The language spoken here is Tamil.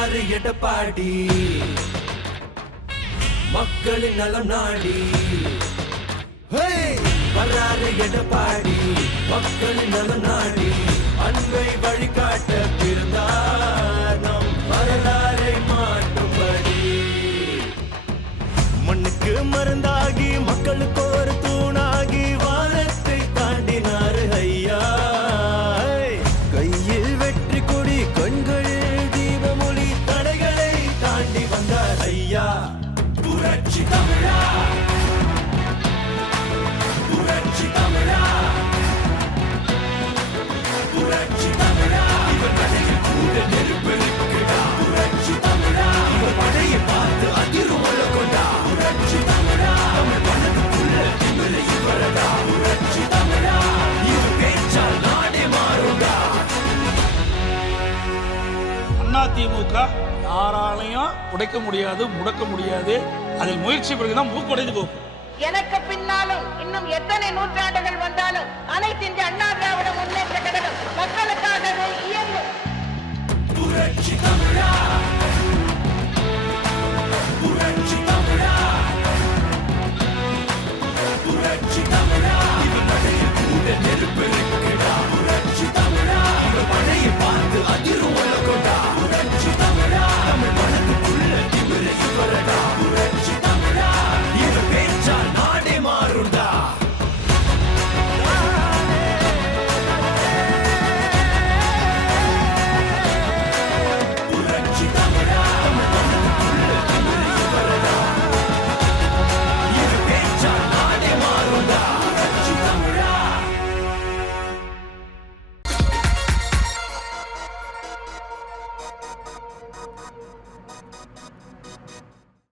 வராரு எடப்பாடி மக்களின் நலம் நாடி வராரு எடப்பாடி மக்களின் நலம் நாடி அன்பை வழிகாட்ட பிறந்தார் நம் வரலாறை மாற்றும்படி மண்ணுக்கு மருந்தாகி மக்களுக்கு ஒரு தூணாகி வானத்தை தாண்டினாரு ஐயா கையில் வெற்றி கொடி கண்களில் தீபமொழி தடைகளை தாண்டி வந்தார் ஐயா புரட்சி தமிழா புரட்சி தமிழா புரட்சி தமிழா இவர் கதையில் கூட நெருப்பெருக்குடா புரட்சி தமிழா இவர் படையை பார்த்து அதிர்வுள்ள கொண்டா புரட்சி தமிழா தமிழ் மனதுக்குள்ள திமிர இவரடா புரட்சி தமிழா இவர் பேச்சால் நாடே மாறுடா. அதிமுக யாராலையும் உடைக்க முடியாது, முடக்க முடியாது. அதில் முயற்சி பிறகுதான் மூக்குடைந்து போகும். எனக்கு பின்னாலும் இன்னும் எத்தனை நூற்றாண்டுகள் வந்தாலும்